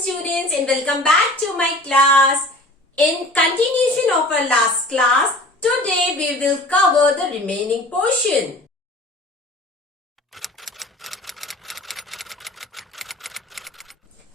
students, and welcome back to my class. In continuation of our last class, today we will cover the remaining portion.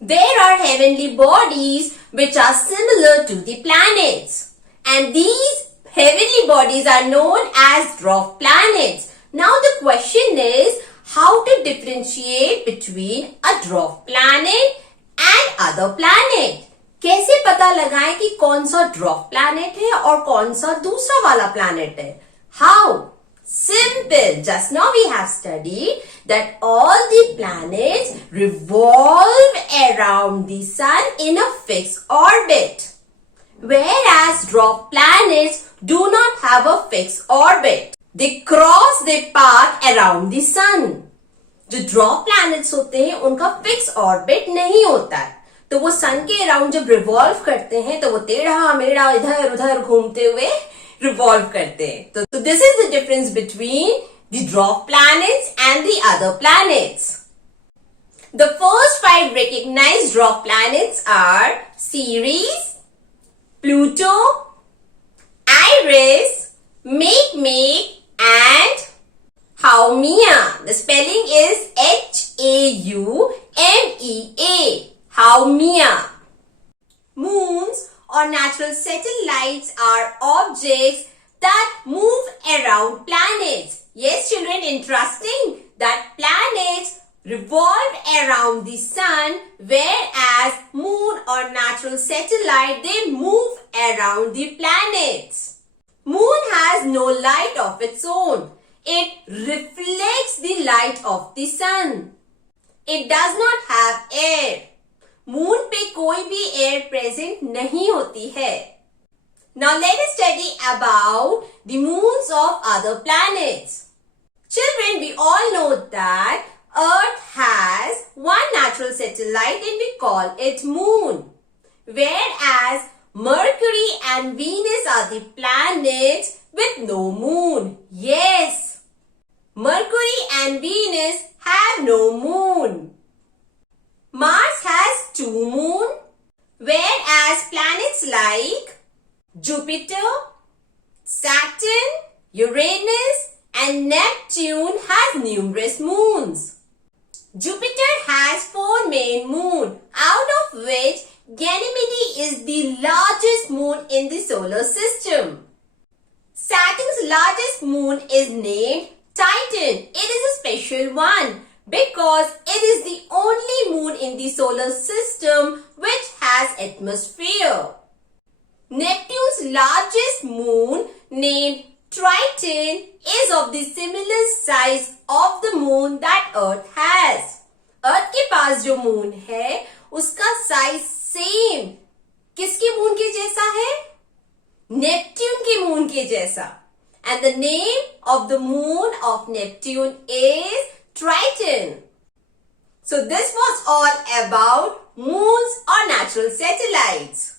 There are heavenly bodies which are similar to the planets, and these heavenly bodies are known as dwarf planets. Now the question is how to differentiate between a dwarf planet and other planet. कैसे पता लगाएं कि कौन सा dwarf planet है और कौन सा दूसरा वाला planet है? How? Simple. Just now we have studied that all the planets revolve around the sun in a fixed orbit, whereas dwarf planets do not have a fixed orbit. They cross their path around the sun. जो drop planets होते हैं उनका fix orbit नहीं होता है, तो वो सन के अराउंड जब रिवॉल्व करते हैं तो वो टेढ़ा मेढ़ा इधर उधर घूमते हुए रिवॉल्व करते हैं. तो this is the difference between the drop planets and the other planets. The first 5 recognized dwarf planets are Ceres, Pluto, Iris, Makemake, and Haumea. The spelling is Haumea. Haumea. Moons or natural satellites are objects that move around planets. Yes, children, interesting that planets revolve around the sun, whereas moon or natural satellite, they move around the planets. Moon has no light of its own. It reflects the light of the sun. It does not have air. Moon पे कोई भी air present नहीं होती है. Now let us study about the moons of other planets. Children, we all know that Earth has one natural satellite and we call it moon. Whereas Mercury and Venus are the planets with no moon. Yes, Mercury and Venus have no moon. Mars has 2 moons, whereas planets like Jupiter, Saturn, Uranus, and Neptune has numerous moons. Jupiter has 4 main moons, out of which Ganymede is the largest moon in the solar system. Saturn's largest moon is named Titan. It is a special one because it is the only moon in the solar system which has atmosphere. Neptune's largest moon, named Triton, is of the similar size of the moon that Earth has. Earth के पास जो moon है उसका size same किसके moon के जैसा है? Neptune के moon के जैसा. And the name of the moon of Neptune is Triton. So this was all about moons or natural satellites.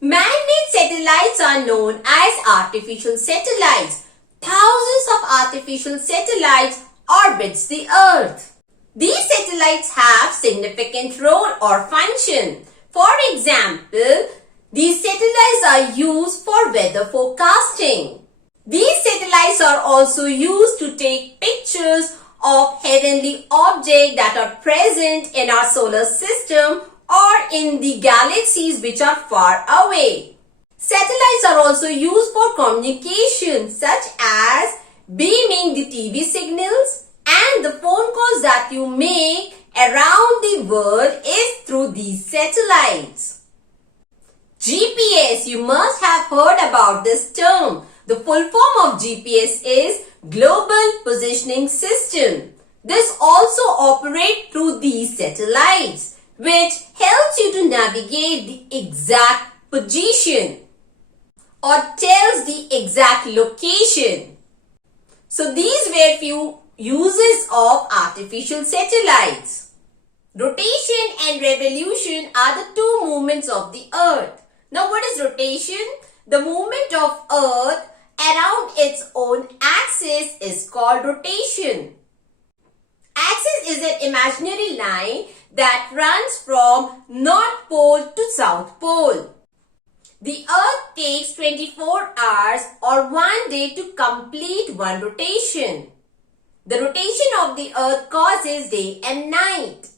Man-made satellites are known as artificial satellites. Thousands of artificial satellites orbits the Earth. These satellites have significant role or function. For example, these satellites are used for weather forecasting. These satellites are also used to take pictures of heavenly objects that are present in our solar system or in the galaxies which are far away. Satellites are also used for communication, such as beaming the TV signals, and the phone calls that you make around the world is through these satellites. GPS, you must have heard about this term. The full form of GPS is Global Positioning System. This also operates through these satellites, which helps you to navigate the exact position or tells the exact location. So these were few uses of artificial satellites. Rotation and revolution are the 2 movements of the Earth. Now what is rotation? The movement of Earth around its own axis is called rotation. Axis is an imaginary line that runs from North Pole to South Pole. The Earth takes 24 hours or 1 day to complete one rotation. The rotation of the Earth causes day and night.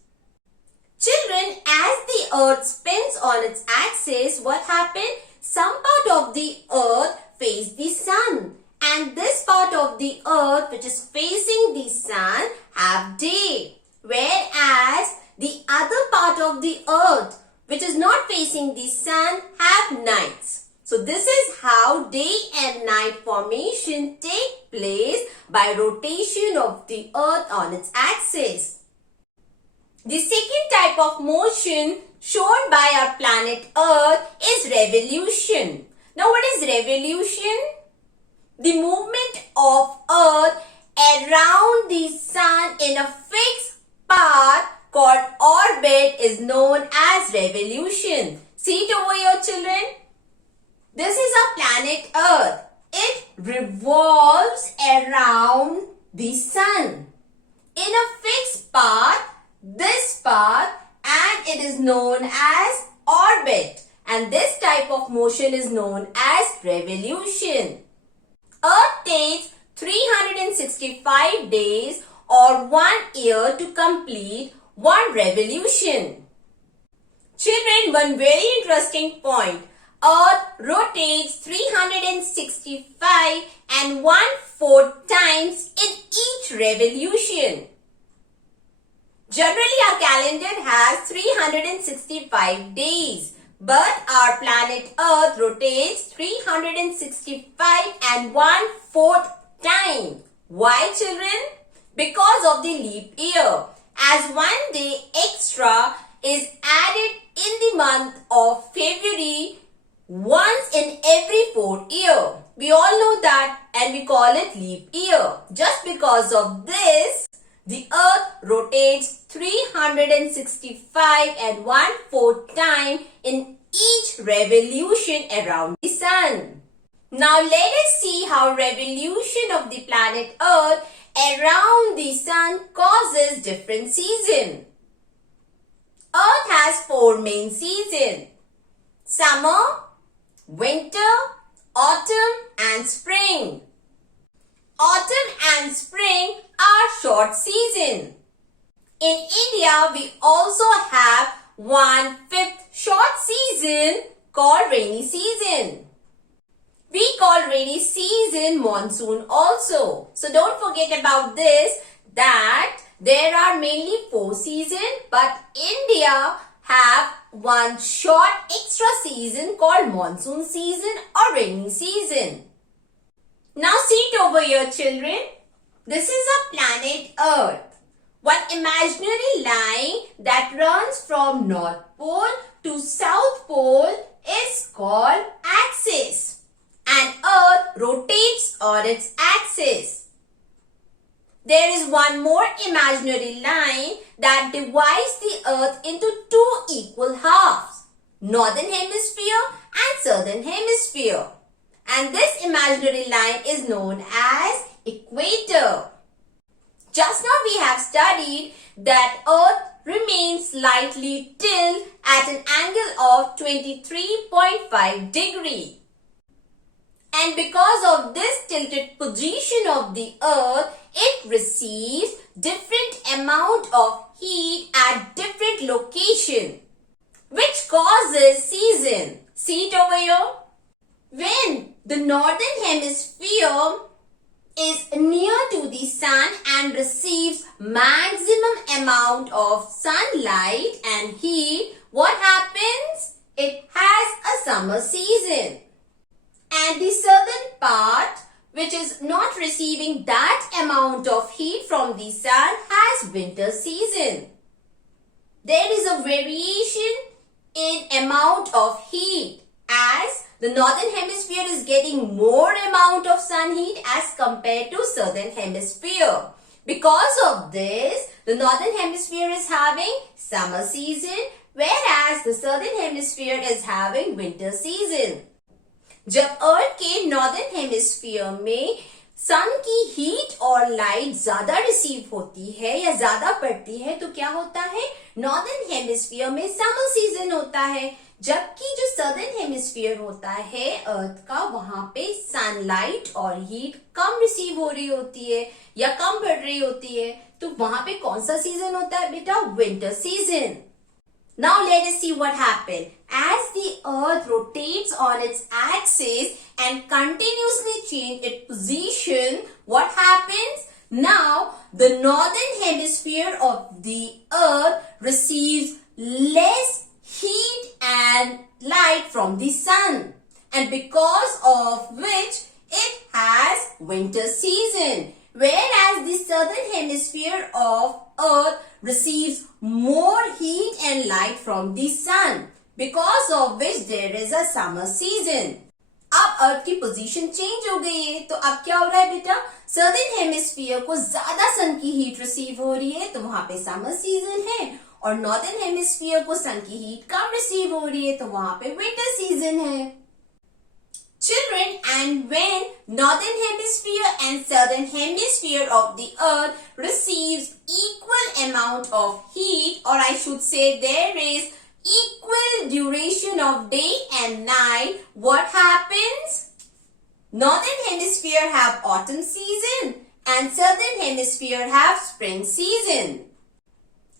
Children, as the Earth spins on its axis, what happens? Some part of the Earth faces the Sun, and this part of the Earth which is facing the Sun have day, whereas the other part of the Earth which is not facing the Sun have nights. So this is how day and night formation take place by rotation of the Earth on its axis. The second type of motion shown by our planet Earth is revolution. Now what is revolution? The movement of Earth around the Sun in a fixed path called orbit is known as revolution. See it over here, children. This is our planet Earth. It revolves around the Sun in a fixed path, this path, and it is known as orbit. And this type of motion is known as revolution. Earth takes 365 days or 1 year to complete one revolution. Children, one very interesting point. Earth rotates 365 and 1/4 times in each revolution. Generally, our calendar has 365 days. But our planet Earth rotates 365 and 1/4 time. Why, children? Because of the leap year. As 1 day extra is added in the month of February once in every 4 years. We all know that and we call it leap year. Just because of this, the Earth rotates 365 and 1/4 time in each revolution around the Sun. Now let us see how revolution of the planet Earth around the Sun causes different seasons. Earth has 4 main seasons: summer, winter, autumn and spring. Autumn and spring are short seasons. In India, we also have 1/5 short season called rainy season. We call rainy season monsoon also. So don't forget about this, that there are mainly 4 seasons, but India have one short extra season called monsoon season or rainy season. Now see it over here, children. This is our planet Earth. One imaginary line that runs from North Pole to South Pole is called axis. And Earth rotates on its axis. There is one more imaginary line that divides the Earth into 2 equal halves, Northern Hemisphere and Southern Hemisphere. And this imaginary line is known as equator. Just now we have studied that Earth remains slightly tilted at an angle of 23.5 degrees. And because of this tilted position of the Earth, it receives different amount of heat at different location, which causes season. See it over here? When the northern hemisphere is near to the sun and receives maximum amount of sunlight and heat, what happens? It has a summer season. And the southern part, which is not receiving that amount of heat from the sun, has winter season. There is a variation in amount of heat as the northern hemisphere is getting more amount of sun heat as compared to southern hemisphere. Because of this, the northern hemisphere is having summer season, whereas the southern hemisphere is having winter season. जब अर्थ के northern hemisphere में सन की heat और light ज्यादा receive होती है या ज्यादा पड़ती है तो क्या होता है, नॉर्दर्न हेमिस्फीयर में समर सीजन होता है, जबकि जो सदर्न हेमिस्फीयर होता है अर्थ का, वहां पे सनलाइट और हीट कम रिसीव हो रही होती है या कम बढ़ रही होती है, तो वहां पे कौन सा सीजन होता है बेटा, winter season. Now let us see what happened. As the earth rotates on its axis and continuously change its position, what happens? Now the northern hemisphere of the earth receives less heat and light from the sun, and because of which it has winter season. Whereas the southern hemisphere of earth receives more heat and light from the sun, because of which there is a summer season. अब अर्थ की position change हो गई है, तो अब क्या हो रहा है बेटा, सदर्न हेमिस्फीयर को ज्यादा सन की हीट रिसीव हो रही है तो वहां पे समर सीजन है, और नॉर्दर्न हेमिस्फीयर को सन की हीट कम रिसीव हो रही है तो वहां पे विंटर सीजन है. Children, and when northern hemisphere and southern hemisphere of the earth receives equal amount of heat, or I should say there is equal duration of day and night, what happens? Northern hemisphere have autumn season and southern hemisphere have spring season.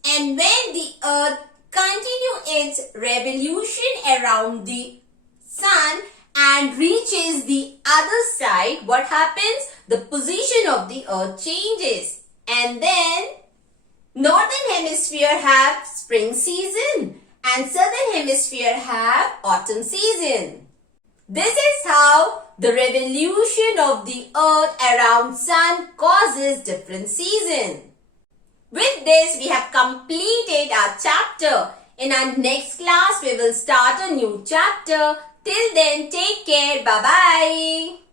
And when the earth continue its revolution around the sun and reaches the other side, what happens? The position of the earth changes, and then northern hemisphere have spring season and southern hemisphere have autumn season. This is how the revolution of the earth around sun causes different season. With this, we have completed our chapter. In our next class, we will start a new chapter. Till then, take care. Bye-bye.